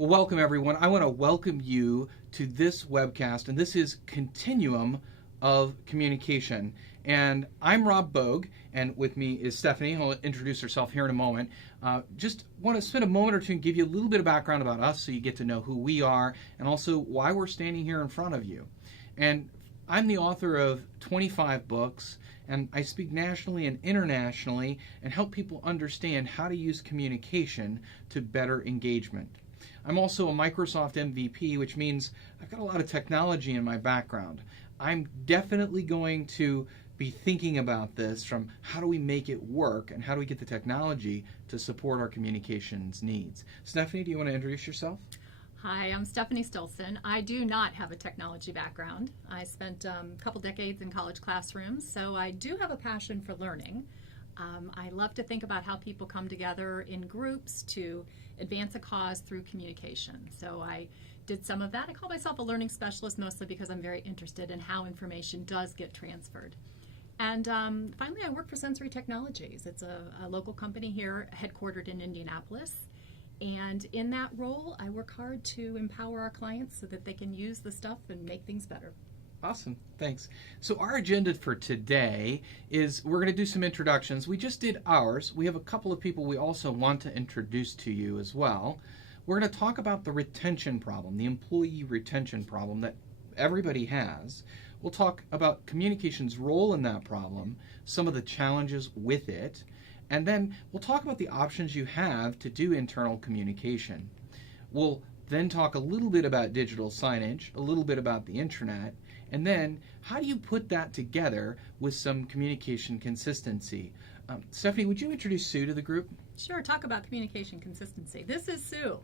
Well, welcome everyone. I want to welcome you to this webcast, and this is Continuum of Communication. And I'm Rob Bogue, and with me is Stephanie, who will introduce herself here in a moment. Just want to spend a moment or two and give you a little bit of background about us so you get to know who we are and also why we're standing here in front of you. And I'm the author of 25 books, and I speak nationally and internationally and help people understand how to use communication to better engagement. I'm also a Microsoft MVP, which means I've got a lot of technology in my background. I'm definitely going to be thinking about this from how do we make it work and how do we get the technology to support our communications needs. Stephanie, do you want to introduce yourself? Hi, I'm Stephanie Stilson. I do not have a technology background. I spent a couple decades in college classrooms, so I do have a passion for learning. I love to think about how people come together in groups to advance a cause through communication. So I did some of that. I call myself a learning specialist mostly because I'm very interested in how information does get transferred. And finally, I work for Sensory Technologies. It's a local company here headquartered in Indianapolis. And in that role, I work hard to empower our clients so that they can use the stuff and make things better. Awesome, thanks. So our agenda for today is we're going to do some introductions. We just did ours. We have a couple of people we also want to introduce to you as well. We're going to talk about the retention problem, the employee retention problem that everybody has. We'll talk about communication's role in that problem, some of the challenges with it, and then we'll talk about the options you have to do internal communication. We'll then talk a little bit about digital signage, a little bit about the intranet, and then how do you put that together with some communication consistency? Stephanie, would you introduce Sue to the group? Sure, talk about communication consistency. This is Sue.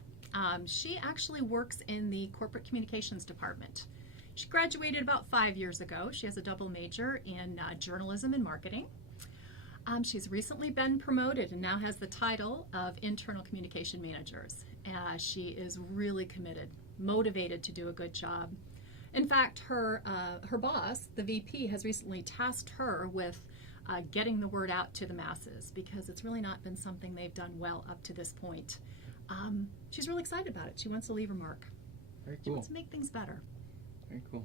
She actually works in the corporate communications department. She graduated about 5 years ago. She has a double major in journalism and marketing. She's recently been promoted and now has the title of Internal Communication Managers. She is really committed, motivated to do a good job. In fact, her boss, the VP, has recently tasked her with getting the word out to the masses because it's really not been something they've done well up to this point. She's really excited about it. She wants to leave a mark. Very cool. She wants to make things better. Very cool.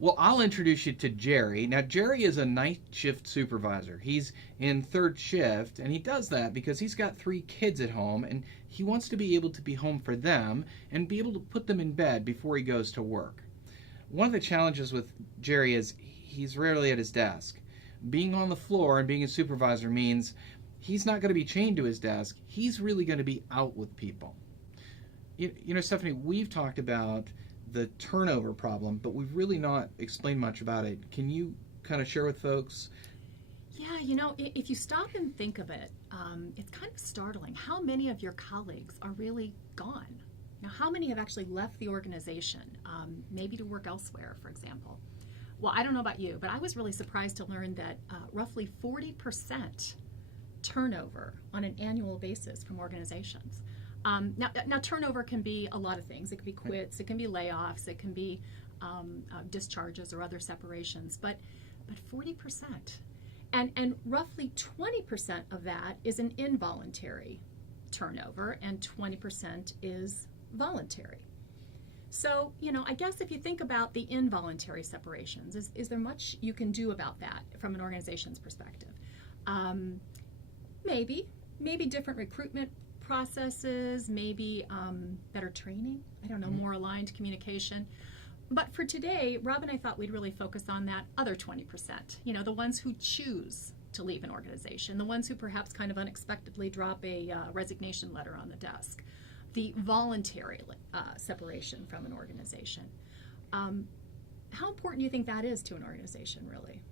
Well, I'll introduce you to Jerry. Now, Jerry is a night shift supervisor. He's in third shift, and he does that because he's got 3 kids at home, and he wants to be able to be home for them and be able to put them in bed before he goes to work. One of the challenges with Jerry is he's rarely at his desk. Being on the floor and being a supervisor means he's not going to be chained to his desk. He's really going to be out with people. You know, Stephanie, we've talked about the turnover problem, but we've really not explained much about it. Can you kind of share with folks? Yeah, you know, if you stop and think of it, it's kind of startling how many of your colleagues are really gone. Now, how many have actually left the organization, maybe to work elsewhere, for example? Well, I don't know about you, but I was really surprised to learn that roughly 40% turnover on an annual basis from organizations. Now, turnover can be a lot of things. It can be quits, it can be layoffs, it can be discharges or other separations, but 40%. And roughly 20% of that is an involuntary turnover, and 20% is voluntary. So, you know, I guess if you think about the involuntary separations, is there much you can do about that from an organization's perspective? Maybe different recruitment processes, maybe better training, I don't know, more aligned communication. But for today, Rob and I thought we'd really focus on that other 20%, you know, the ones who choose to leave an organization, the ones who perhaps kind of unexpectedly drop a resignation letter on the desk, the voluntary separation from an organization. How important do you think that is to an organization, really?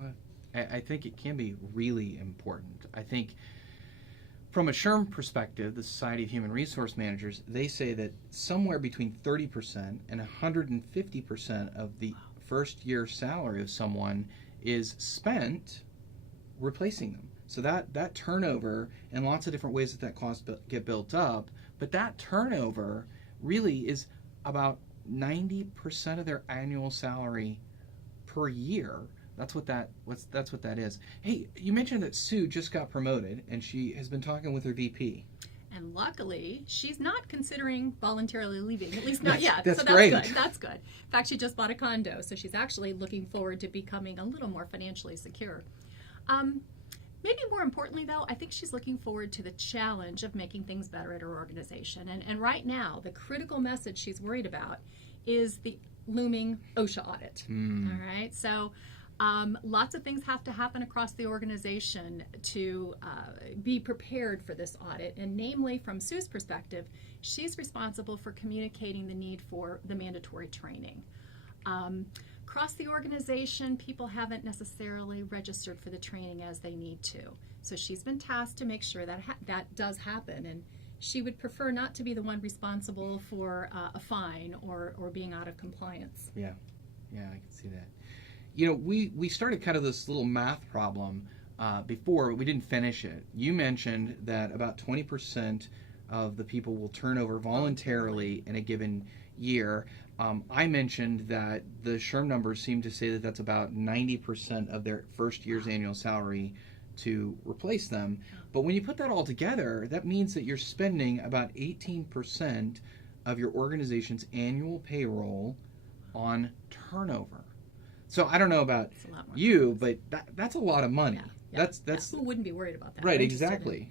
Well, I think it can be really important. I think from a SHRM perspective, the Society of Human Resource Managers, they say that somewhere between 30% and 150% of the first year salary of someone is spent replacing them. So that turnover, and lots of different ways that costs get built up, but that turnover really is about 90% of their annual salary per year. That's what that is. Hey, you mentioned that Sue just got promoted, and she has been talking with her VP. And luckily, she's not considering voluntarily leaving, at least not yet. That's so that's great. good. That's good. In fact, she just bought a condo, so she's actually looking forward to becoming a little more financially secure. Maybe more importantly, though, I think she's looking forward to the challenge of making things better at her organization. And right now, the critical message she's worried about is the looming OSHA audit. All right, so lots of things have to happen across the organization to be prepared for this audit. And namely, from Sue's perspective, she's responsible for communicating the need for the mandatory training. Across the organization, people haven't necessarily registered for the training as they need to. So she's been tasked to make sure that that does happen. And she would prefer not to be the one responsible for a fine or being out of compliance. Yeah, I can see that. You know, we started kind of this little math problem before, but we didn't finish it. You mentioned that about 20% of the people will turn over voluntarily in a given year. I mentioned that the SHRM numbers seem to say that that's about 90% of their first year's annual salary to replace them. But when you put that all together, that means that you're spending about 18% of your organization's annual payroll on turnover. So I don't know about you, but that's a lot of money. Yeah. That's who wouldn't be worried about that? Right, exactly.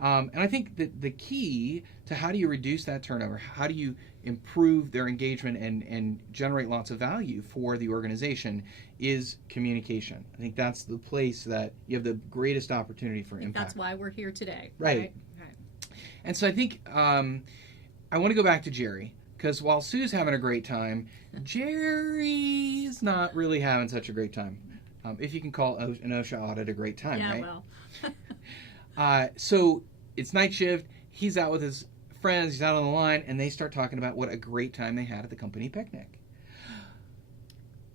And I think that the key to how do you reduce that turnover, how do you improve their engagement and generate lots of value for the organization is communication. I think that's the place that you have the greatest opportunity for impact. That's why we're here today. Right. And so I think I want to go back to Jerry, because while Sue's having a great time, Jerry's not really having such a great time. If you can call an OSHA audit a great time, yeah, right? Well. So it's night shift. He's out with his friends. He's out on the line, and they start talking about what a great time they had at the company picnic.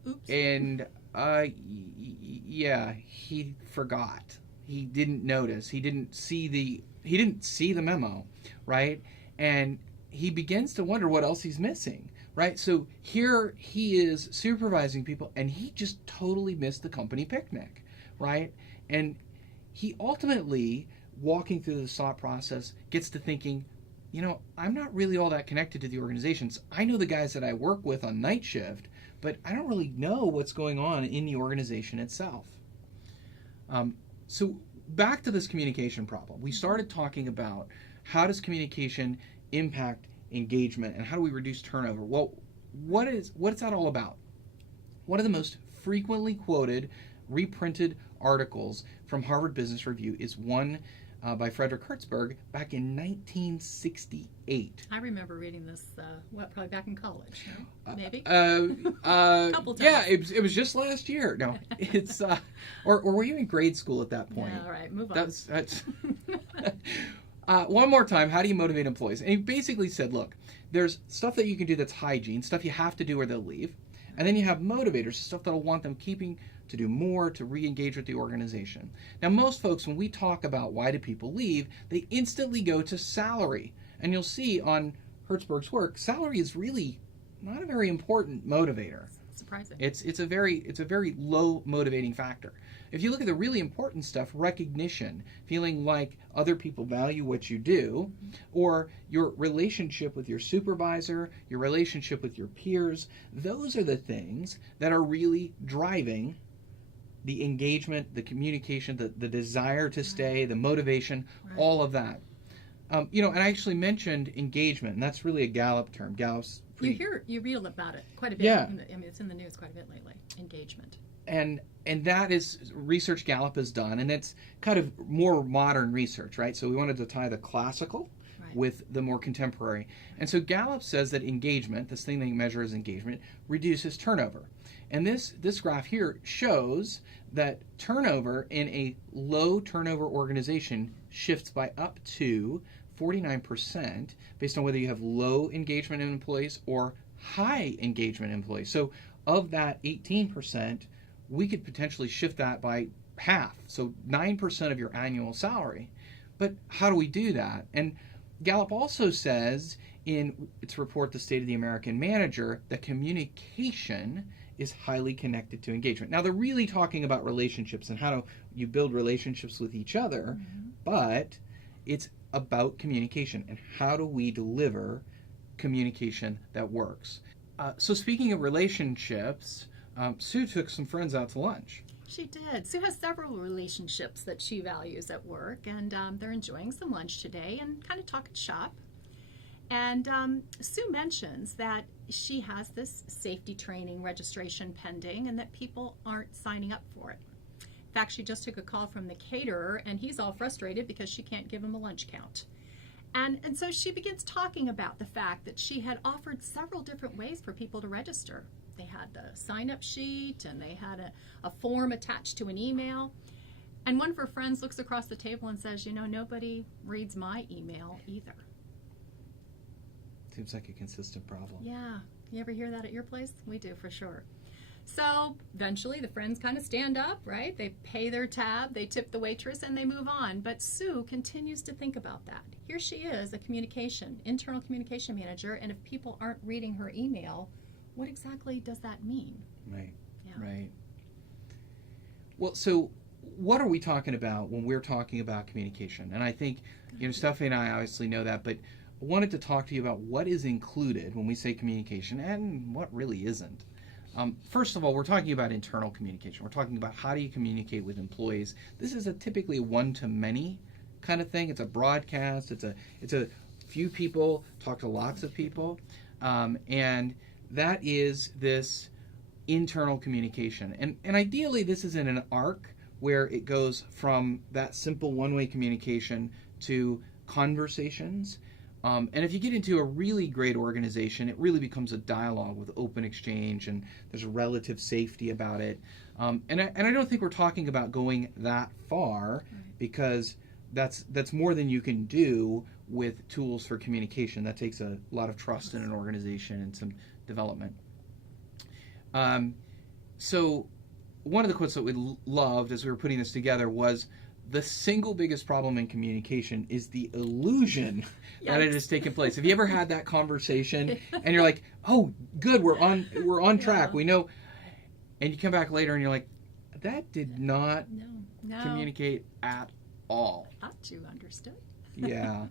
Oops. And yeah, he forgot. He didn't notice. He didn't see the memo, right? And he begins to wonder what else he's missing, right? So here he is supervising people, and he just totally missed the company picnic, right? And he ultimately, walking through the thought process, gets to thinking, you know, I'm not really all that connected to the organizations. I know the guys that I work with on night shift, but I don't really know what's going on in the organization itself. So back to this communication problem. We started talking about how does communication impact engagement and how do we reduce turnover? Well, what's that all about? One of the most frequently quoted, reprinted articles from Harvard Business Review is one by Frederick Hertzberg back in 1968. I remember reading this, probably back in college, no? Maybe? Couple times. Yeah, it was just last year. No, it's, or were you in grade school at that point? Yeah, all right, move on. That's one more time, how do you motivate employees? And he basically said, look, there's stuff that you can do that's hygiene, stuff you have to do or they'll leave. And then you have motivators, stuff that'll want them to do more, to re-engage with the organization. Now, most folks, when we talk about why do people leave, they instantly go to salary. And you'll see on Hertzberg's work, salary is really not a very important motivator. Surprising. It's a very low motivating factor. If you look at the really important stuff, recognition, feeling like other people value what you do, or your relationship with your supervisor, your relationship with your peers, those are the things that are really driving the engagement, the communication, the desire to stay, the motivation, all of that. And I actually mentioned engagement, and that's really a Gallup term. Gallup's you read about it quite a bit. Yeah. It's in the news quite a bit lately. Engagement. And that is research Gallup has done, and it's kind of more modern research, right? So we wanted to tie the classical with the more contemporary. And so Gallup says that engagement, this thing they measure as engagement, reduces turnover. And this graph here shows that turnover in a low turnover organization shifts by up to 49% based on whether you have low engagement in employees or high engagement employees. So of that 18%, we could potentially shift that by half, so 9% of your annual salary. But how do we do that? And Gallup also says in its report, The State of the American Manager, that communication is highly connected to engagement. Now, they're really talking about relationships and how do you build relationships with each other, but it's about communication and how do we deliver communication that works. So speaking of relationships, Sue took some friends out to lunch. She did. Sue has several relationships that she values at work, and they're enjoying some lunch today and kind of talking shop. And Sue mentions that she has this safety training registration pending and that people aren't signing up for it. In fact, she just took a call from the caterer, and he's all frustrated because she can't give him a lunch count. And so she begins talking about the fact that she had offered several different ways for people to register. They had the sign-up sheet, and they had a form attached to an email. And one of her friends looks across the table and says, nobody reads my email either. Seems like a consistent problem. Yeah. You ever hear that at your place? We do, for sure. So eventually the friends kind of stand up, right? They pay their tab, they tip the waitress, and they move on. But Sue continues to think about that. Here she is, a internal communication manager, and if people aren't reading her email, what exactly does that mean? Right. Yeah. Right. Well, so what are we talking about when we're talking about communication? And I think, Stephanie and I obviously know that, but I wanted to talk to you about what is included when we say communication and what really isn't. First of all, we're talking about internal communication. We're talking about how do you communicate with employees. This is typically one-to-many kind of thing. It's a broadcast. It's a few people talk to lots of people, and that is this internal communication. And ideally, this is in an arc where it goes from that simple one-way communication to conversations. And if you get into a really great organization, it really becomes a dialogue with open exchange, and there's a relative safety about it. And I don't think we're talking about going that far, because that's more than you can do with tools for communication. That takes a lot of trust in an organization and some development. So one of the quotes that we loved as we were putting this together was, the single biggest problem in communication is the illusion that it has taken place. Have you ever had that conversation and you're like, oh, good, we're on track, we know, and you come back later and you're like, that did not communicate at all. I thought you understood. Yeah.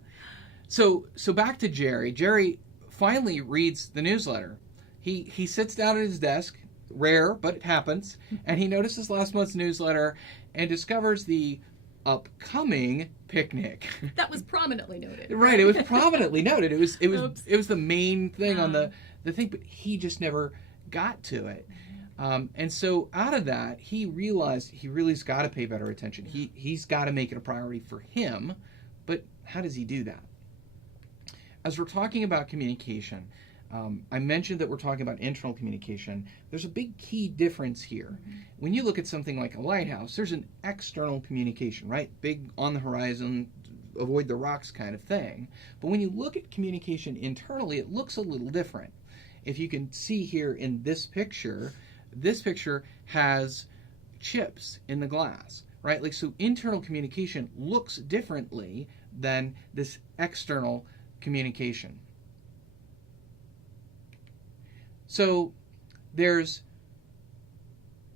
So back to Jerry. Jerry finally reads the newsletter. He sits down at his desk, rare, but it happens, and he notices last month's newsletter and discovers the upcoming picnic. That was prominently noted. Right, it was prominently noted. It was the main thing on the thing, but he just never got to it. And so out of that, he realized he really's got to pay better attention. He's got to make it a priority for him, but how does he do that? As we're talking about communication, I mentioned that we're talking about internal communication. There's a big key difference here. When you look at something like a lighthouse, there's an external communication, right? Big on the horizon, avoid the rocks kind of thing. But when you look at communication internally, it looks a little different. If you can see here in this picture has chips in the glass, right? Like, so internal communication looks differently than this external communication. So there's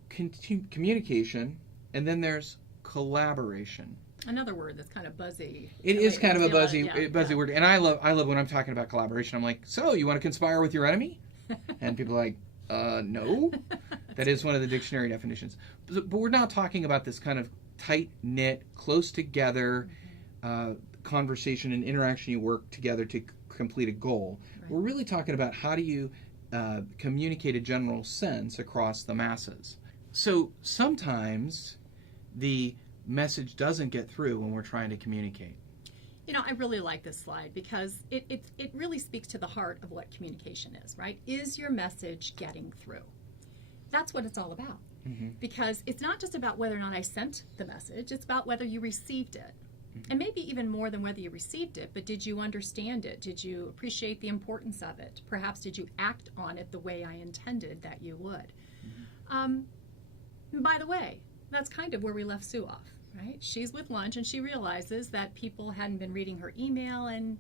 communication, and then there's collaboration. Another word that's kind of buzzy. It is kind of a buzzy word, and I love when I'm talking about collaboration. I'm like, so you want to conspire with your enemy? And people are like, no. That is one of the dictionary definitions. But we're not talking about this kind of tight-knit, close-together conversation and interaction. You work together to complete a goal. Right. We're really talking about how do you communicate a general sense across the masses. So sometimes the message doesn't get through when we're trying to communicate. I really like this slide because it really speaks to the heart of what communication is, right? Is your message getting through? That's what it's all about. Because it's not just about whether or not I sent the message, it's about whether you received it. And maybe even more than whether you received it, but did you understand it? Did you appreciate the importance of it? Perhaps did you act on it the way I intended that you would? By the way, that's kind of where we left Sue off, right? She's with lunch and she realizes that people hadn't been reading her email, and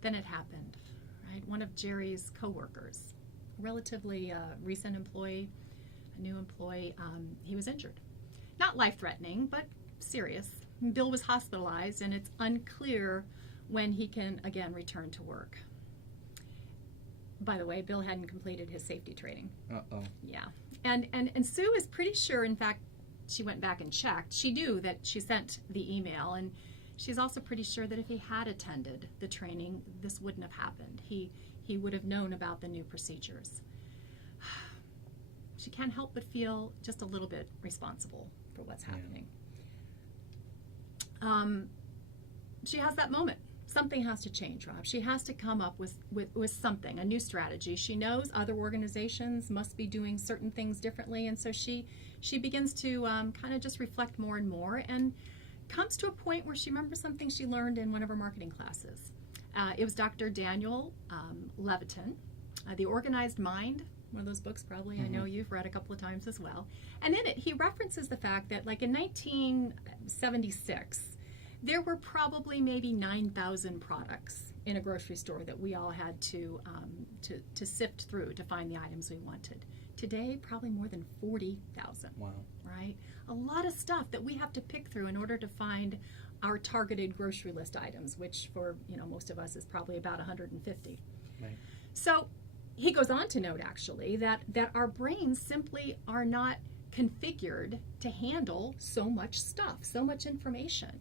then it happened, right? One of Jerry's coworkers, a relatively recent employee, a new employee, he was injured. Not life-threatening, but serious. Bill was hospitalized, and it's unclear when he can again return to work. By the way, Bill hadn't completed his safety training. Uh-oh. Yeah. And Sue is pretty sure, in fact, she went back and checked. She knew that she sent the email, and she's also pretty sure that if he had attended the training, this wouldn't have happened. He would have known about the new procedures. She can't help but feel just a little bit responsible for what's happening. She has that moment. Something has to change, Rob. She has to come up with something, a new strategy. She knows other organizations must be doing certain things differently, and so she begins to kind of just reflect more and more, and comes to a point where she remembers something she learned in one of her marketing classes. It was Dr. Daniel Levitin, The Organized Mind, one of those books probably I know you've read a couple of times as well. And in it, he references the fact that, like, in 1976, there were probably maybe 9,000 products in a grocery store that we all had to sift through to find the items we wanted. Today, probably more than 40,000. Wow. Right? A lot of stuff that we have to pick through in order to find our targeted grocery list items, which for most of us is probably about 150. Right. So he goes on to note, actually, that our brains simply are not configured to handle so much stuff, so much information.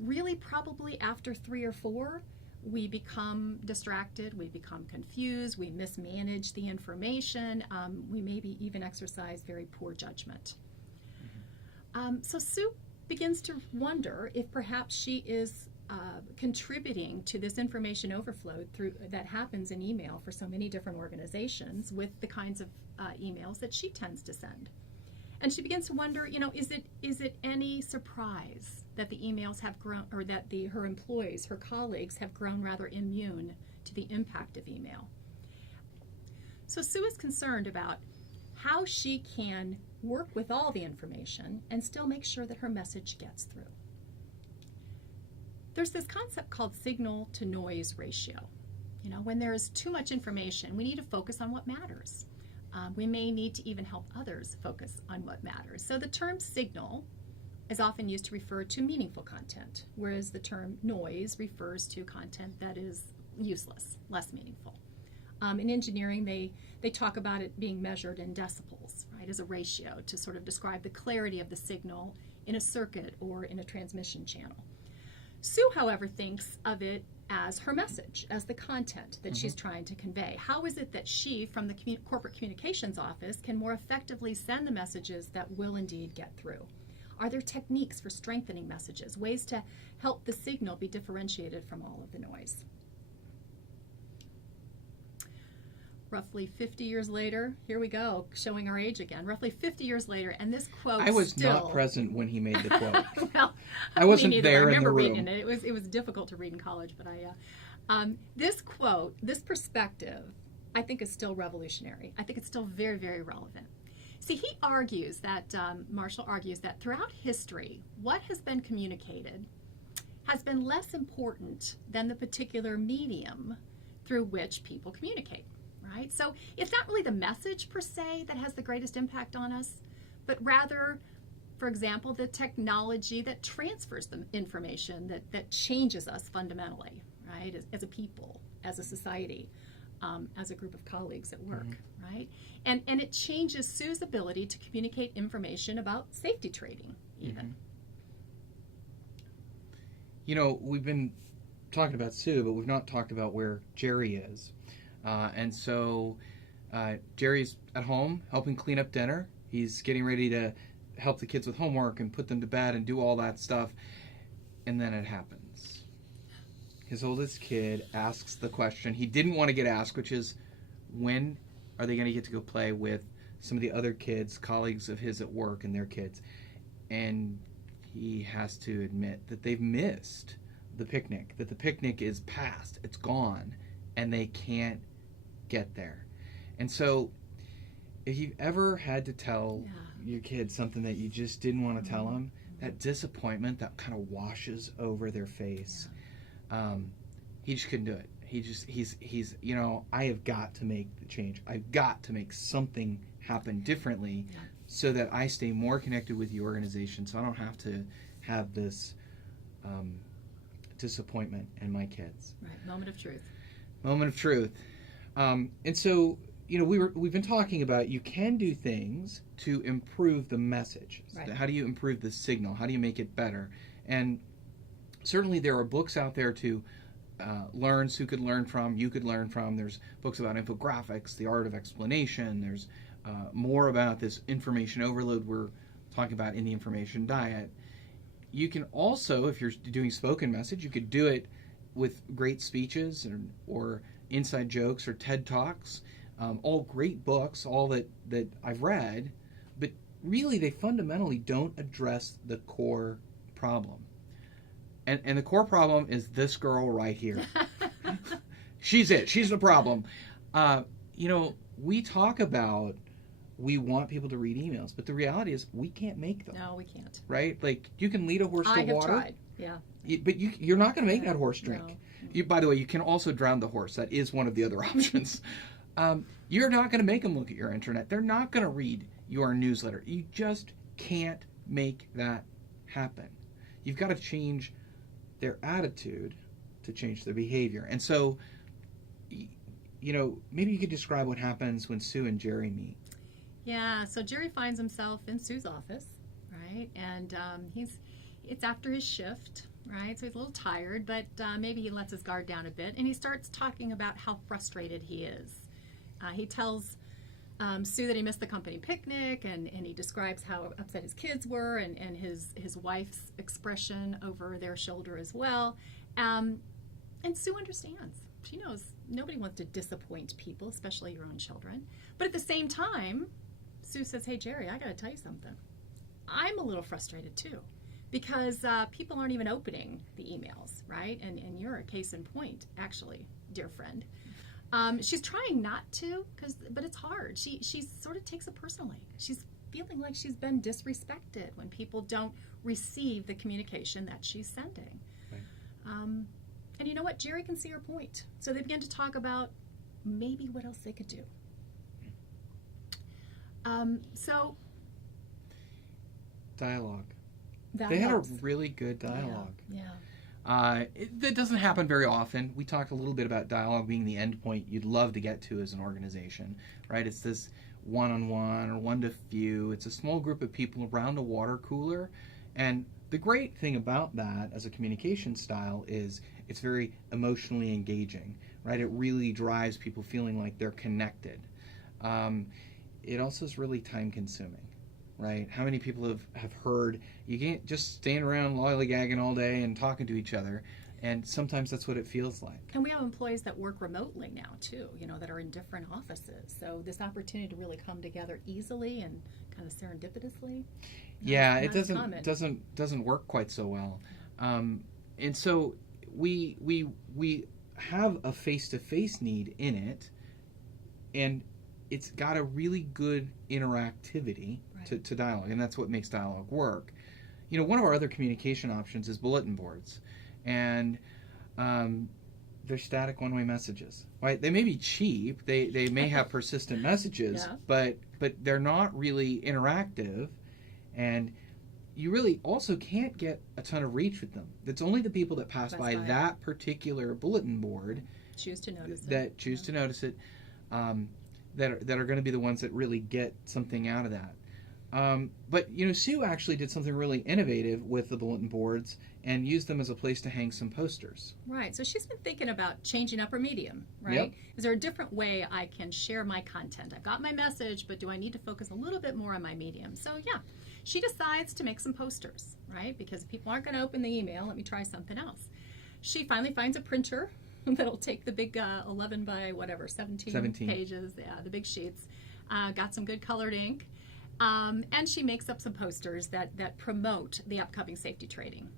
Really, probably after 3 or 4, we become distracted, we become confused, we mismanage the information, we maybe even exercise very poor judgment. So Sue begins to wonder if perhaps she is contributing to this information overflow that happens in email for so many different organizations with the kinds of emails that she tends to send. And she begins to wonder, is it any surprise that the emails have grown, or that her employees, her colleagues, have grown rather immune to the impact of email? So Sue is concerned about how she can work with all the information and still make sure that her message gets through. There's this concept called signal to noise ratio. When there's too much information, we need to focus on what matters. We may need to even help others focus on what matters. So the term signal is often used to refer to meaningful content, whereas the term noise refers to content that is useless, less meaningful. In engineering, they talk about it being measured in decibels, right, as a ratio to sort of describe the clarity of the signal in a circuit or in a transmission channel. Sue, however, thinks of it as her message, as the content that she's trying to convey. How is it that she, from the corporate communications office, can more effectively send the messages that will indeed get through? Are there techniques for strengthening messages, ways to help the signal be differentiated from all of the noise? Roughly 50 years later, here we go, showing our age again. Roughly 50 years later, and this quote I was not present when he made the quote. Well, I wasn't there in the room. I remember reading it. It was difficult to read in college, but this quote, this perspective, I think is still revolutionary. I think it's still very, very relevant. See, Marshall argues that throughout history, what has been communicated has been less important than the particular medium through which people communicate. Right? So it's not really the message per se that has the greatest impact on us, but rather, for example, the technology that transfers the information that changes us fundamentally, right? As a people, as a society, as a group of colleagues at work, right? And it changes Sue's ability to communicate information about safety training, even. We've been talking about Sue, but we've not talked about where Jerry is. And so Jerry's at home helping clean up dinner. He's getting ready to help the kids with homework and put them to bed and do all that stuff. And then it happens. His oldest kid asks the question he didn't want to get asked, which is, when are they going to get to go play with some of the other kids, colleagues of his at work, and their kids? And he has to admit that they've missed the picnic, that the picnic is past, it's gone, and they can't get there. And so if you've ever had to tell your kids something that you just didn't want to tell them, that disappointment that kind of washes over their face, he just couldn't do it. He's I have got to make the change. I've got to make something happen differently so that I stay more connected with the organization, so I don't have to have this disappointment in my kids. Right, moment of truth. Moment of truth. And so, we've been talking about you can do things to improve the message. Right. How do you improve the signal? How do you make it better? And certainly there are books out there to learn. Sue could learn from, you could learn from. There's books about infographics, the art of explanation. There's more about this information overload we're talking about in the information diet. You can also, if you're doing spoken message, you could do it with great speeches or inside jokes or TED Talks. All great books, all that I've read, but really they fundamentally don't address the core problem. And the core problem is this girl right here. She's it. She's the problem. We talk about we want people to read emails, but the reality is we can't make them. No, we can't. Right? Like, you can lead a horse to water. I have tried, yeah. But you're not going to make that horse drink. No. By the way, you can also drown the horse. That is one of the other options. You're not going to make them look at your internet. They're not going to read your newsletter. You just can't make that happen. You've got to change their attitude to change their behavior. And so, maybe you could describe what happens when Sue and Jerry meet. Yeah, so Jerry finds himself in Sue's office, right? And it's after his shift, right? So he's a little tired, but maybe he lets his guard down a bit, and he starts talking about how frustrated he is. He tells Sue that he missed the company picnic, and he describes how upset his kids were and his wife's expression over their shoulder as well. And Sue understands. She knows nobody wants to disappoint people, especially your own children. But at the same time, Sue says, hey, Jerry, I got to tell you something. I'm a little frustrated, too, because people aren't even opening the emails, right? And you're a case in point, actually, dear friend. She's trying not to, but it's hard. She sort of takes it personally. She's feeling like she's been disrespected when people don't receive the communication that she's sending. Right. And you know what? Jerry can see her point. So they begin to talk about maybe what else they could do. Dialogue. They had a really good dialogue. Yeah. That doesn't happen very often. We talked a little bit about dialogue being the end point you'd love to get to as an organization, right? It's this one-on-one or one-to-few. It's a small group of people around a water cooler. And the great thing about that as a communication style is it's very emotionally engaging, right? It really drives people feeling like they're connected. It also is really time-consuming, right? How many people have heard you can't just stand around lollygagging all day and talking to each other, and sometimes that's what it feels like. And we have employees that work remotely now too, that are in different offices. So this opportunity to really come together easily and kind of serendipitously. Yeah, it doesn't work quite so well, and so we have a face-to-face need in it, and it's got a really good interactivity to dialogue, and that's what makes dialogue work. One of our other communication options is bulletin boards, and they're static one-way messages. Right? They may be cheap, they may have persistent messages, yeah. but they're not really interactive, and you really also can't get a ton of reach with them. It's only the people that pass by that particular bulletin board choose to notice it. That are going to be the ones that really get something out of that. But Sue actually did something really innovative with the bulletin boards and used them as a place to hang some posters. Right. So she's been thinking about changing up her medium, right? Yep. Is there a different way I can share my content? I've got my message, but do I need to focus a little bit more on my medium? So yeah, she decides to make some posters, right? Because if people aren't going to open the email, let me try something else. She finally finds a printer that'll take the big 11 by 17 pages, the big sheets. Got some good colored ink. And she makes up some posters that promote the upcoming safety training.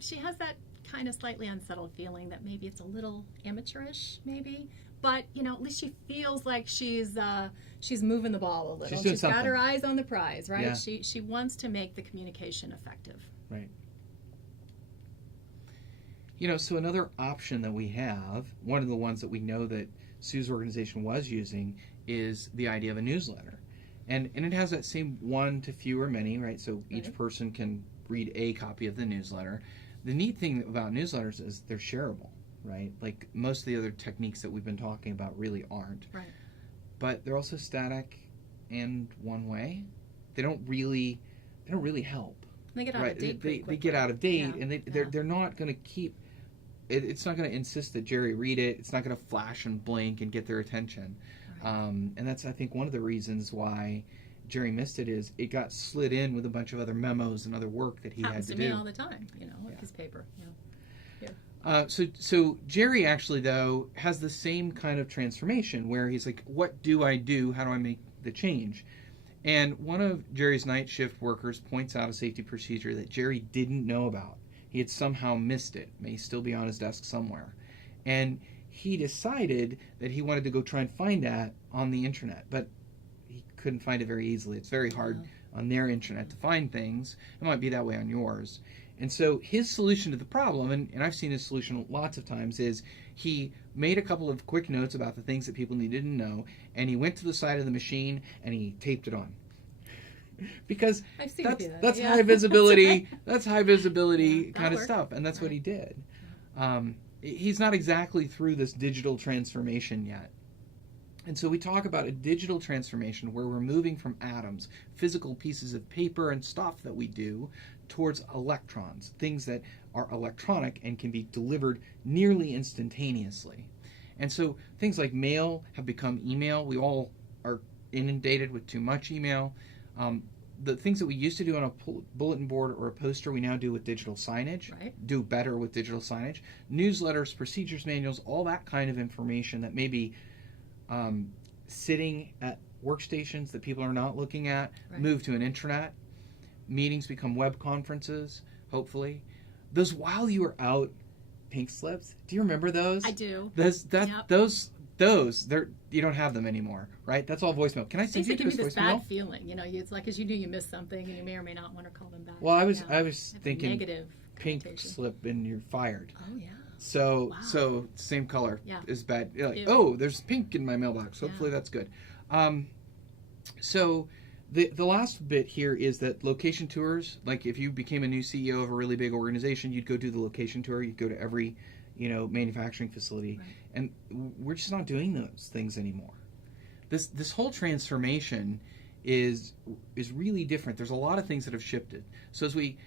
She has that kind of slightly unsettled feeling that maybe it's a little amateurish, maybe. But, at least she feels like she's moving the ball a little. She's got her eyes on the prize, right? Yeah. She wants to make the communication effective. Right. So another option that we have, one of the ones that we know that Sue's organization was using, is the idea of a newsletter. And it has that same one to few or many, right? So each person can read a copy of the newsletter. The neat thing about newsletters is they're shareable, right? Like most of the other techniques that we've been talking about really aren't. Right. But they're also static and one way. They don't really help. They get out right? of date. They get out of date, Yeah. and they're not going to keep. It's not going to insist that Jerry read it. It's not going to flash and blink and get their attention. Right. And that's, I think, one of the reasons why Jerry missed it is it got slid in with a bunch of other memos and other work that he Happens had to to me do. all the time, like his paper. So Jerry actually, though, has the same kind of transformation where he's like, what do I do? How do I make the change? And one of Jerry's night shift workers points out a safety procedure that Jerry didn't know about. He had somehow missed it. It may still be on his desk somewhere. And he decided that he wanted to go try and find that on the internet, but he couldn't find it very easily. It's very hard on their internet to find things. It might be that way on yours. And so his solution to the problem, and I've seen his solution lots of times, is he made a couple of quick notes about the things that people needed to know, and he went to the side of the machine and he taped it on. Because that's high visibility. That's high visibility kind of stuff, and that's what he did. He's not exactly through this digital transformation yet. And so we talk about a digital transformation where we're moving from atoms, physical pieces of paper and stuff that we do, towards electrons, things that are electronic and can be delivered nearly instantaneously. And so things like mail have become email. We all are inundated with too much email. The things that we used to do on a bulletin board or a poster, we now do with digital signage, do better with digital signage. Newsletters, procedures manuals, all that kind of information that may be sitting at workstations that people are not looking at, move to an intranet. Meetings become web conferences, hopefully. Those while you were out pink slips, do you remember those? I do. Those, you don't have them anymore, right? That's all voicemail. Can I send you to this this voicemail? bad feeling, it's like, because you knew you missed something and you may or may not want to call them back. Well, I was thinking negative pink slip and you're fired. Oh, yeah. So same color is bad. You're like, there's pink in my mailbox. Hopefully that's good. So the last bit here is that location tours, like if you became a new CEO of a really big organization, you'd go do the location tour. You'd go to every manufacturing facility, and we're just not doing those things anymore. This whole transformation is really different. There's a lot of things that have shifted. So as we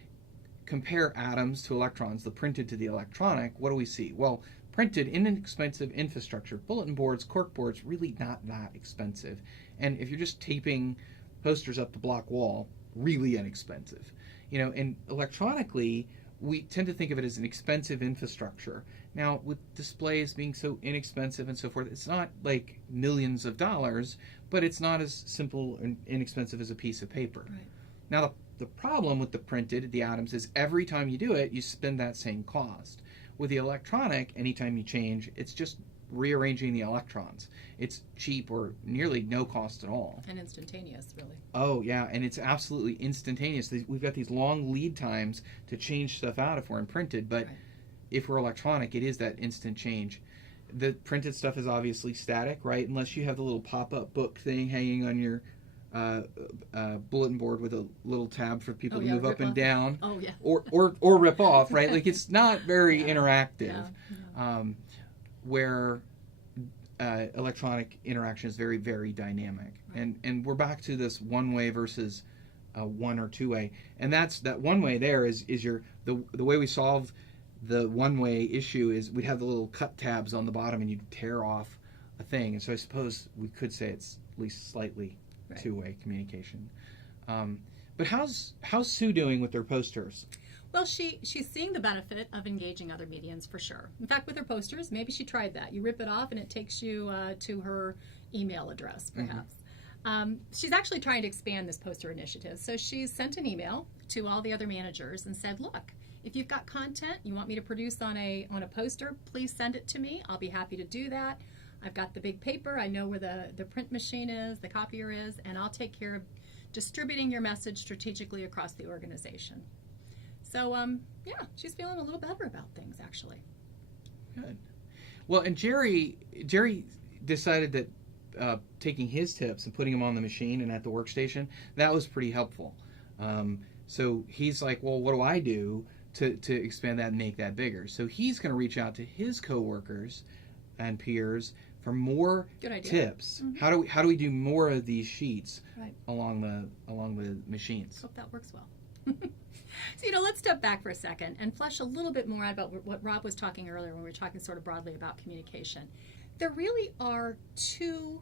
compare atoms to electrons, the printed to the electronic, what do we see? Well, printed, inexpensive infrastructure, bulletin boards, cork boards, really not that expensive. And if you're just taping posters up the block wall, really inexpensive. And electronically, we tend to think of it as an expensive infrastructure. Now, with displays being so inexpensive and so forth, it's not like millions of dollars, but it's not as simple and inexpensive as a piece of paper. Right. Now, the problem with the printed, the atoms, is every time you do it, you spend that same cost. With the electronic, anytime you change, it's just rearranging the electrons. It's cheap or nearly no cost at all. And instantaneous, really. Oh, yeah, and it's absolutely instantaneous. We've got these long lead times to change stuff out if we're in printed, but if we're electronic, it is that instant change. The printed stuff is obviously static, right? Unless you have the little pop-up book thing hanging on your bulletin board with a little tab for people to move up and down. Oh, yeah. Or rip off, right? Like it's not very interactive. Yeah. Where electronic interaction is very, very dynamic. Right. And we're back to this one-way versus one or two-way. And that one-way there is the way we solve the one-way issue is we'd have the little cut tabs on the bottom and you'd tear off a thing. And so I suppose we could say it's at least slightly two-way communication. But how's Sue doing with their posters? Well, she's seeing the benefit of engaging other mediums for sure. In fact, with her posters, maybe she tried that. You rip it off and it takes you to her email address, perhaps. She's actually trying to expand this poster initiative. So she's sent an email to all the other managers and said, look, if you've got content you want me to produce on a poster, please send it to me. I'll be happy to do that. I've got the big paper. I know where the print machine is, the copier is, and I'll take care of distributing your message strategically across the organization. So, she's feeling a little better about things, actually. Good. Well, and Jerry decided that taking his tips and putting them on the machine and at the workstation, that was pretty helpful. So he's like, well, what do I do to expand that and make that bigger? So he's going to reach out to his coworkers and peers for more tips. Mm-hmm. How do we do more of these sheets right. along the machines? Hope that works well. So, let's step back for a second and flesh a little bit more out about what Rob was talking earlier when we were talking sort of broadly about communication. There really are two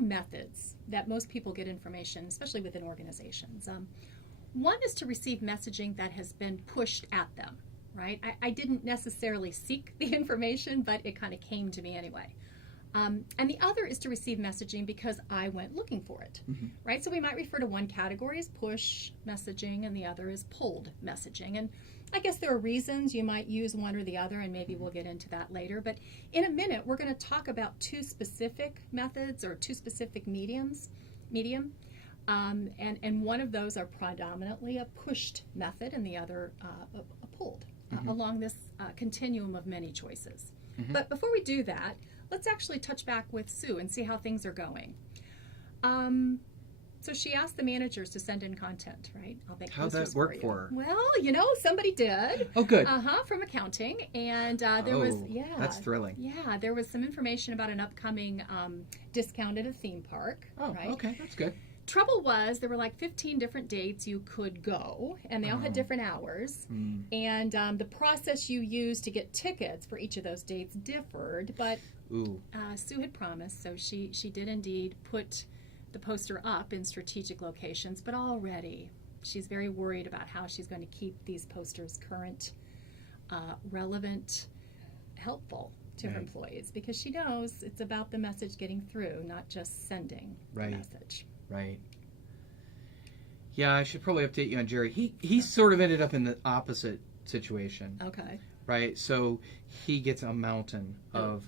methods that most people get information, especially within organizations. One is to receive messaging that has been pushed at them, right? I didn't necessarily seek the information, but it kind of came to me anyway. And the other is to receive messaging because I went looking for it, right? So we might refer to one category as push messaging and the other is pulled messaging. And I guess there are reasons you might use one or the other, and maybe we'll get into that later. But in a minute, we're going to talk about two specific methods or two specific medium. And one of those are predominantly a pushed method and the other a pulled along this continuum of many choices. But before we do that, let's actually touch back with Sue and see how things are going. So she asked the managers to send in content, right? I'll make How'd that work for her? Well, somebody did. Oh, good. From accounting. And that's thrilling. Yeah, there was some information about an upcoming discount at a theme park. Oh, right? Okay, that's good. Trouble was there were like 15 different dates you could go, and they all had different hours. And the process you used to get tickets for each of those dates differed, but Sue had promised, so she did indeed put the poster up in strategic locations, but already she's very worried about how she's going to keep these posters current, relevant, helpful to her employees, because she knows it's about the message getting through, not just sending the message. Right. Yeah, I should probably update you on Jerry. He sort of ended up in the opposite situation. Okay. Right? So he gets a mountain of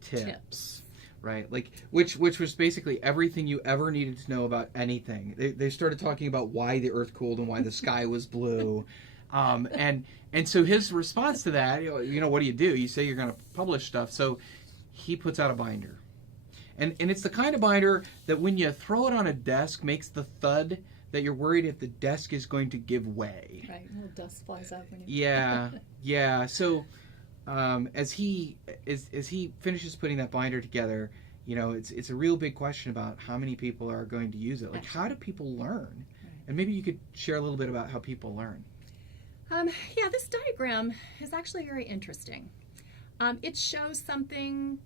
tips. Right? Like which was basically everything you ever needed to know about anything. They started talking about why the earth cooled and why the sky was blue. And so his response to that, what do? You say you're going to publish stuff. So he puts out a binder. And it's the kind of binder that when you throw it on a desk makes the thud that you're worried if the desk is going to give way. Right, a little dust flies up when you... Yeah. So as he finishes putting that binder together, it's a real big question about how many people are going to use it. Like, how do people learn? Right. And maybe you could share a little bit about how people learn. This diagram is actually very interesting. It shows something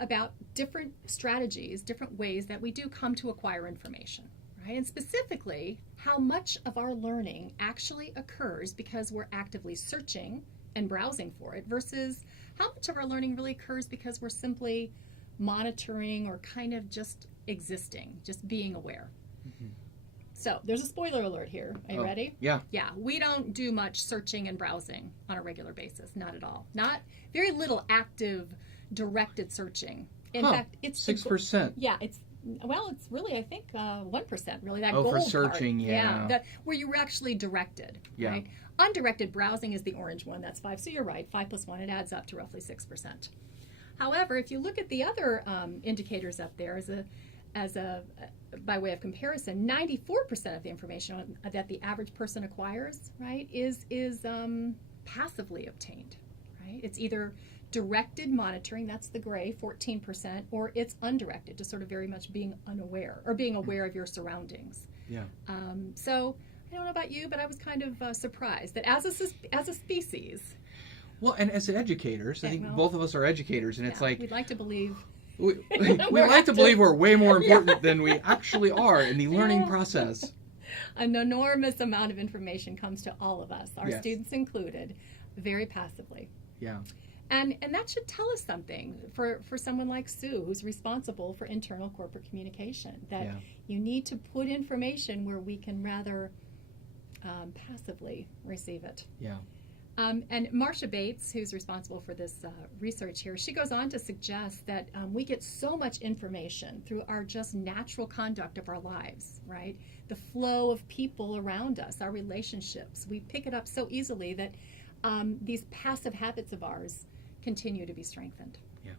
about different strategies, different ways that we do come to acquire information, right? And specifically, how much of our learning actually occurs because we're actively searching and browsing for it versus how much of our learning really occurs because we're simply monitoring or kind of just existing, just being aware. So there's a spoiler alert here. Are you ready? Yeah. Yeah, we don't do much searching and browsing on a regular basis. Not at all. Not very little active directed searching. In fact, it's 6%. It's really, I think 1%. Really, that gold for searching, part. That where you were actually directed. Yeah. Right. Undirected browsing is the orange one. That's 5. So you're right. 5 plus 1, it adds up to roughly 6%. However, if you look at the other indicators up there as a by way of comparison, 94% of the information that the average person acquires, right, is passively obtained. Right. It's either directed monitoring, that's the gray, 14%, or it's undirected, just sort of very much being unaware or being aware of your surroundings. Yeah. So I don't know about you, but I was kind of surprised that as a species. Well, and as educators, I think both of us are educators, and it's like we'd like to believe. We like to believe we're way more important than we actually are in the learning process. An enormous amount of information comes to all of us, our students included, very passively. Yeah. And that should tell us something for someone like Sue, who's responsible for internal corporate communication, that you need to put information where we can rather passively receive it. Yeah. And Marcia Bates, who's responsible for this research here, she goes on to suggest that we get so much information through our just natural conduct of our lives, right? The flow of people around us, our relationships. We pick it up so easily that these passive habits of ours continue to be strengthened. Yeah.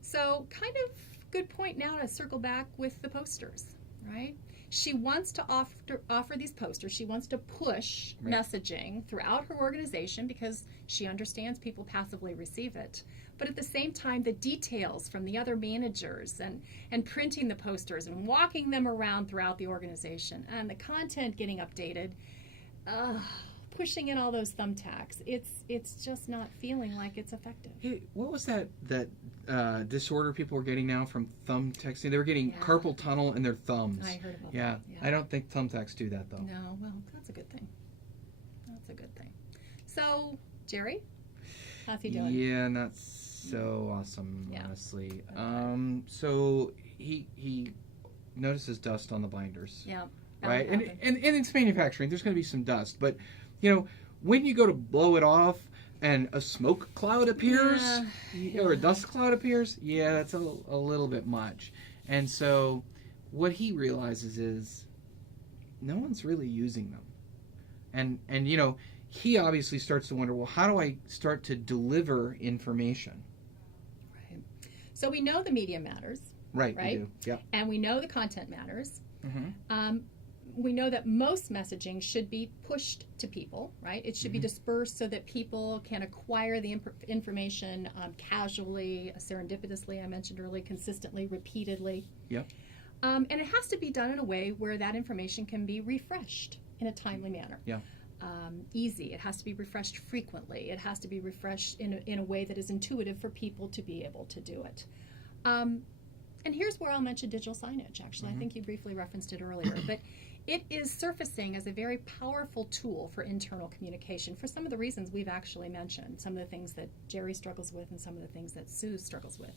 So kind of good point now to circle back with the posters, right? she wants to offer these posters. She wants to push messaging throughout her organization because she understands people passively receive it. But at the same time, the details from the other managers and printing the posters and walking them around throughout the organization and the content getting updated, pushing in all those thumbtacks, it's just not feeling like it's effective. Hey, what was that disorder people were getting now from thumb texting? They were getting carpal tunnel in their thumbs. I heard about that. Yeah, I don't think thumbtacks do that though. No, well, that's a good thing. That's a good thing. So, Jerry, how's he doing? Yeah, not so awesome, honestly. Okay. So he notices dust on the binders. Yeah. Right, and it's manufacturing. There's going to be some dust, but when you go to blow it off and a smoke cloud appears or a dust cloud appears, that's a little bit much. And so what he realizes is no one's really using them. And he obviously starts to wonder, well, how do I start to deliver information? Right. So we know the media matters. Right? We do. Yeah. And we know the content matters. Mm-hmm. We know that most messaging should be pushed to people, right? It should be dispersed so that people can acquire the information casually, serendipitously, I mentioned earlier, consistently, repeatedly. Yep. And it has to be done in a way where that information can be refreshed in a timely manner. Yeah. Easy. It has to be refreshed frequently. It has to be refreshed in a way that is intuitive for people to be able to do it. And here's where I'll mention digital signage, actually. I think you briefly referenced it earlier. But it is surfacing as a very powerful tool for internal communication for some of the reasons we've actually mentioned, some of the things that Jerry struggles with and some of the things that Sue struggles with.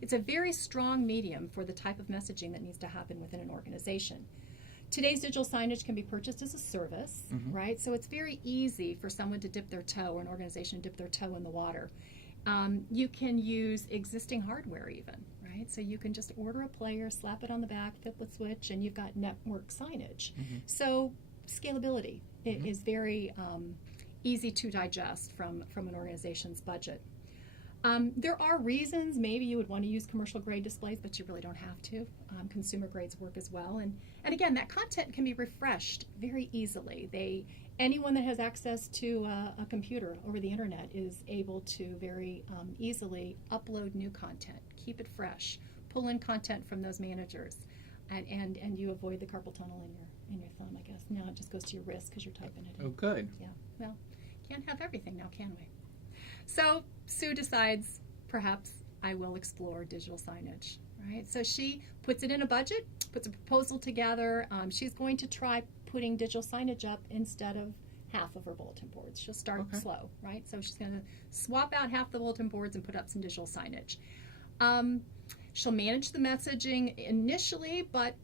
It's a very strong medium for the type of messaging that needs to happen within an organization. Today's digital signage can be purchased as a service, right? So it's very easy for someone to dip their toe, or an organization to dip their toe in the water. You can use existing hardware even, right? So you can just order a player, slap it on the back, flip the switch, and you've got network signage. So scalability is very easy to digest from an organization's budget. There are reasons maybe you would want to use commercial grade displays, but you really don't have to. Consumer grades work as well. And again, that content can be refreshed very easily. Anyone that has access to a computer over the internet is able to very easily upload new content, keep it fresh, pull in content from those managers, and you avoid the carpal tunnel in your thumb, I guess. Now it just goes to your wrist because you're typing it in. Oh, good. Yeah, well, can't have everything now, can we? So Sue decides, perhaps I will explore digital signage, right? So she puts it in a budget, puts a proposal together. She's going to try putting digital signage up instead of half of her bulletin boards. She'll start slow, right? So she's going to swap out half the bulletin boards and put up some digital signage. She'll manage the messaging initially, but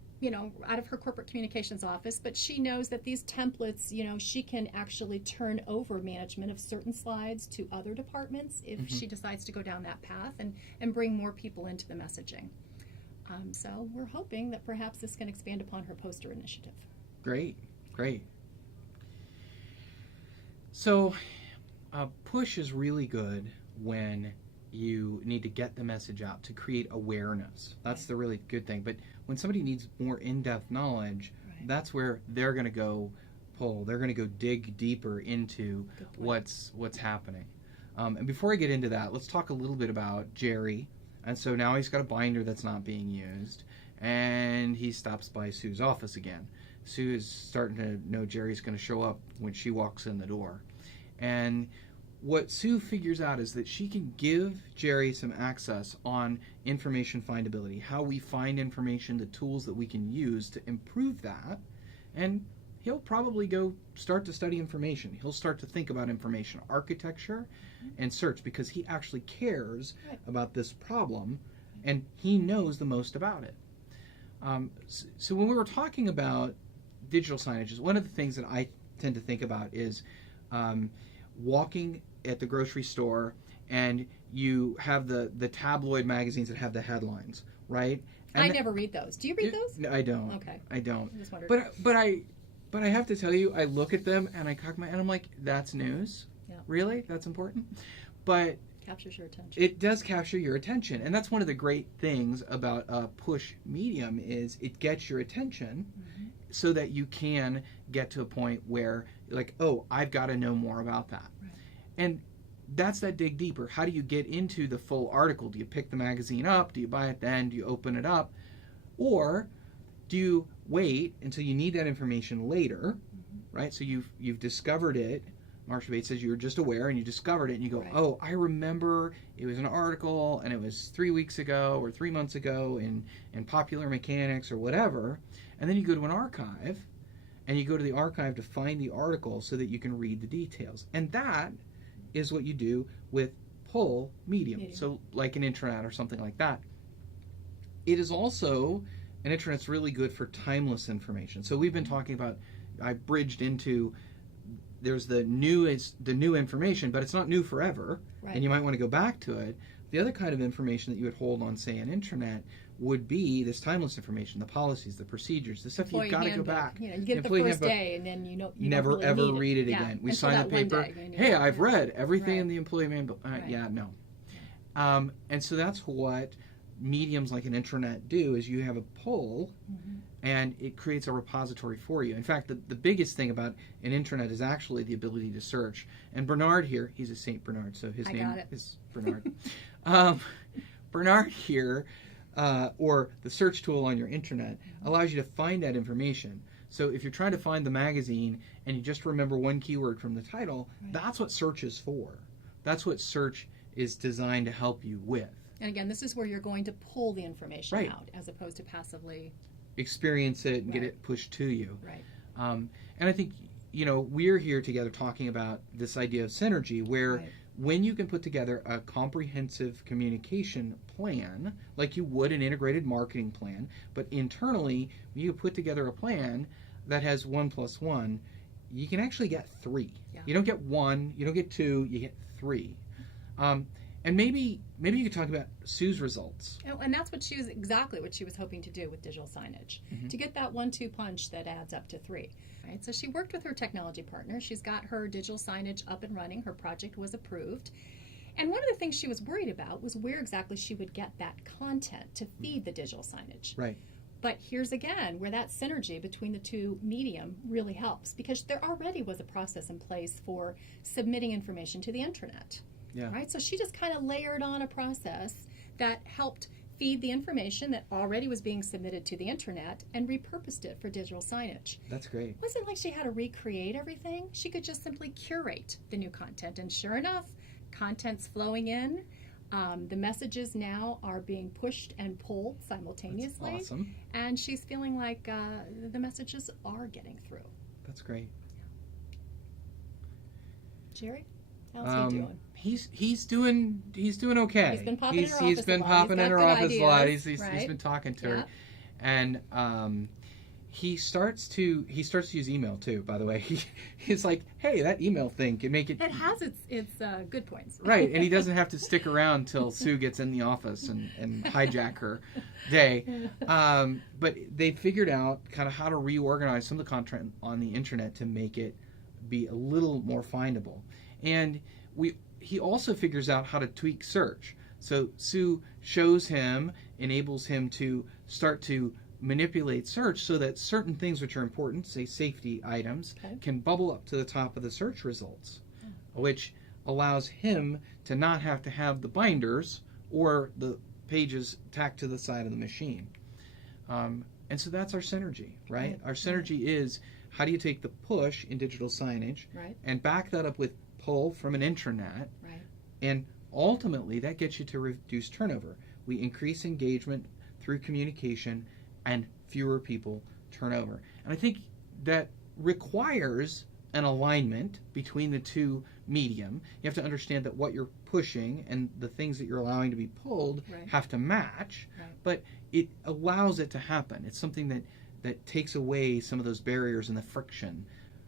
out of her corporate communications office, but she knows that these templates, she can actually turn over management of certain slides to other departments if she decides to go down that path and bring more people into the messaging. So we're hoping that perhaps this can expand upon her poster initiative. Great. So push is really good when you need to get the message out to create awareness. That's the really good thing. But when somebody needs more in-depth knowledge, that's where they're going to go pull. They're going to go dig deeper into what's happening. And before I get into that, let's talk a little bit about Jerry. And so now he's got a binder that's not being used, and he stops by Sue's office again. Sue is starting to know Jerry's going to show up when she walks in the door. And what Sue figures out is that she can give Jerry some access on information findability, how we find information, the tools that we can use to improve that, and he'll probably go start to study information. He'll start to think about information architecture and search because he actually cares about this problem and he knows the most about it. So when we were talking about digital signages, one of the things that I tend to think about is walking at the grocery store and you have the tabloid magazines that have the headlines, right? And I never read those. Do you read those? No, I don't. Okay. I don't. I just wondered. But I have to tell you, I look at them and I cock my head and I'm like, that's news? Yeah. Really? That's important? But Captures your attention. It does capture your attention. And that's one of the great things about a push medium is it gets your attention so that you can get to a point where you're like, oh, I've got to know more about that. Right. And that's that dig deeper. How do you get into the full article? Do you pick the magazine up? Do you buy it then? Do you open it up? Or do you wait until you need that information later, right? So you've discovered it. Marcia Bates says you were just aware and you discovered it and you go, oh, I remember it was an article and it was 3 weeks ago or 3 months ago in Popular Mechanics or whatever. And then you go to an archive and you go to the archive to find the article so that you can read the details. And that is what you do with pull medium. So like an intranet or something like that. It is also, an intranet's really good for timeless information. So we've been talking about, I bridged into, there's the new information, but it's not new forever, and you might want to go back to it. The other kind of information that you would hold on, say, an intranet would be this timeless information, the policies, the procedures, the stuff you've got to go back. You get it the first day, and then you never don't really ever need read it again. We sign the paper. Hey, I've read everything in the employee manual. Yeah, no. And so that's what mediums like an intranet do. Is you have a pull, and it creates a repository for you. In fact, the biggest thing about an intranet is actually the ability to search. And Bernard here, he's a Saint Bernard, so his name is Bernard. Bernard here, or the search tool on your intranet, allows you to find that information. So if you're trying to find the magazine and you just remember one keyword from the title, that's what search is for. That's what search is designed to help you with. And again, this is where you're going to pull the information out as opposed to passively experience it and get it pushed to you. Right. And I think, we're here together talking about this idea of synergy where when you can put together a comprehensive communication plan, like you would an integrated marketing plan, but internally you put together a plan that has 1 + 1, you can actually get 3. Yeah. You don't get 1, you don't get 2, you get 3. And maybe you could talk about Sue's results. And that's exactly what she was hoping to do with digital signage, to get that 1-2 punch that adds up to 3. Right? So she worked with her technology partner. She's got her digital signage up and running. Her project was approved. And one of the things she was worried about was where exactly she would get that content to feed the digital signage. Right. But here's again where that synergy between the two medium really helps, because there already was a process in place for submitting information to the intranet. Yeah. Right? So she just kind of layered on a process that helped feed the information that already was being submitted to the intranet and repurposed it for digital signage. That's great. It wasn't like she had to recreate everything. She could just simply curate the new content. And sure enough, content's flowing in. The messages now are being pushed and pulled simultaneously. That's awesome. And she's feeling like the messages are getting through. That's great. Jerry? How's he doing? He's doing okay. He's been popping in her office. He's been popping in her office a lot. He's been talking to her, and he starts to use email too. By the way, he's like, hey, that email thing can make it. It has its good points. Right, and he doesn't have to stick around till Sue gets in the office and hijack her day. But they figured out kind of how to reorganize some of the content on the internet to make it be a little more findable. And he also figures out how to tweak search. So Sue shows him, enables him to start to manipulate search so that certain things which are important, say safety items, can bubble up to the top of the search results, which allows him to not have to have the binders or the pages tacked to the side of the machine. And so that's our synergy, right? Our synergy is, how do you take the push in digital signage and back that up with pull from an intranet, and ultimately that gets you to reduce turnover. We increase engagement through communication and fewer people turn over. And I think that requires an alignment between the two medium. You have to understand that what you're pushing and the things that you're allowing to be pulled have to match, but it allows it to happen. It's something that takes away some of those barriers and the friction.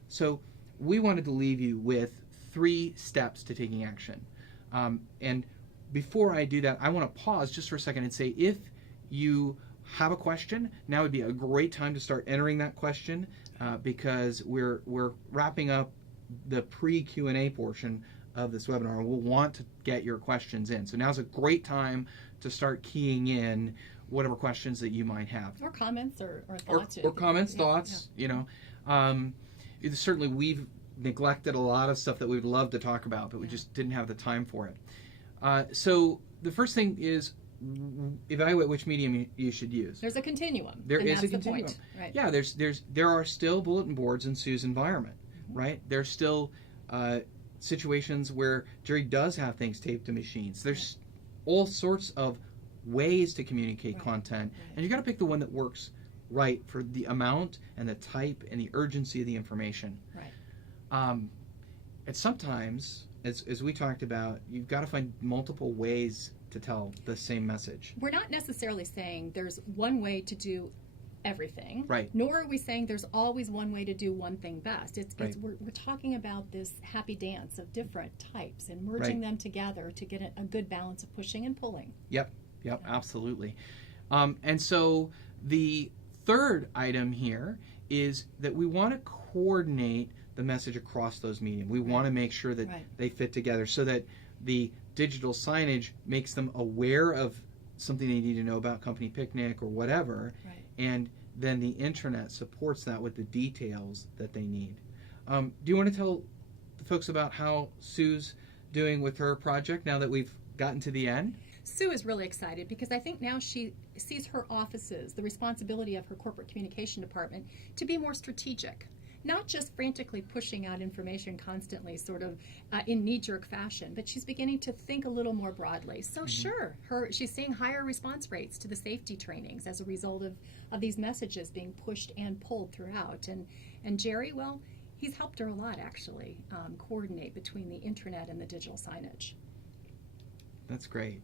So we wanted to leave you with 3 steps to taking action. And before I do that, I want to pause just for a second and say, if you have a question, now would be a great time to start entering that question, because we're wrapping up the pre-Q&A portion of this webinar. We'll want to get your questions in. So now's a great time to start keying in whatever questions that you might have. Or comments or thoughts. Or comments, thoughts, certainly we've neglected a lot of stuff that we'd love to talk about, but we just didn't have the time for it. So the first thing is evaluate which medium you should use. There's a continuum. There is a the continuum. Point. Right. Yeah, there are still bulletin boards in Sue's environment, right? There's still situations where Jerry does have things taped to machines. There's all sorts of ways to communicate content, and you got to pick the one that works right for the amount and the type and the urgency of the information. Right. And sometimes, as we talked about, you've got to find multiple ways to tell the same message. We're not necessarily saying there's one way to do everything, right? Nor are we saying there's always one way to do one thing best. We're talking about this happy dance of different types and merging them together to get a good balance of pushing and pulling. Yep, absolutely. And so the third item here is that we want to coordinate the message across those mediums. We want to make sure that they fit together so that the digital signage makes them aware of something they need to know about Company Picnic or whatever, and then the intranet supports that with the details that they need. Do you want to tell the folks about how Sue's doing with her project now that we've gotten to the end? Sue is really excited because I think now she sees her offices, the responsibility of her corporate communication department, to be more strategic. Not just frantically pushing out information constantly, sort of in knee-jerk fashion, but she's beginning to think a little more broadly. So she's seeing higher response rates to the safety trainings as a result of these messages being pushed and pulled throughout. And Jerry, well, he's helped her a lot, actually, coordinate between the intranet and the digital signage. That's great.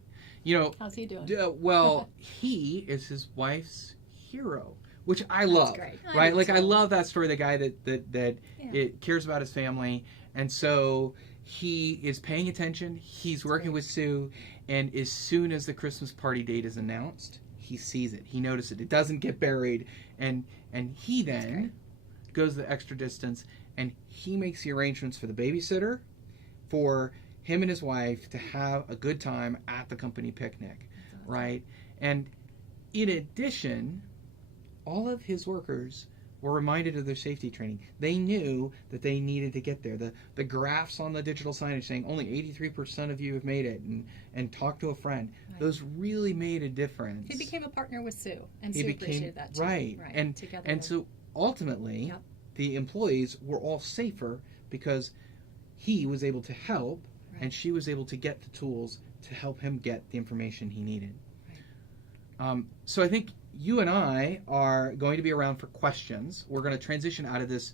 How's he doing? Well, he is his wife's hero, which I love, great. right? Like, I love that story, the guy that it cares about his family, and so he is paying attention, he's working with Sue, and as soon as the Christmas party date is announced, he sees it, he notices it, it doesn't get buried, and he then goes the extra distance, and he makes the arrangements for the babysitter, for him and his wife to have a good time at the company picnic, right? And in addition, all of his workers were reminded of their safety training. They knew that they needed to get there. The graphs on the digital signage saying only 83% of you have made it, and talk to a friend. Those really made a difference. He became a partner with Sue, and Sue appreciated that too. Right. And so ultimately, the employees were all safer because he was able to help, and she was able to get the tools to help him get the information he needed. So I think you and I are going to be around for questions. We're going to transition out of this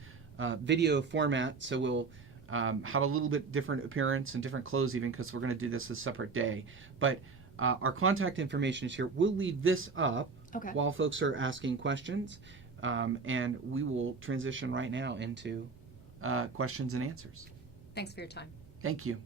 video format, so we'll have a little bit different appearance and different clothes even, because we're going to do this a separate day. But our contact information is here. We'll leave this up while folks are asking questions, and we will transition right now into questions and answers. Thanks for your time. Thank you.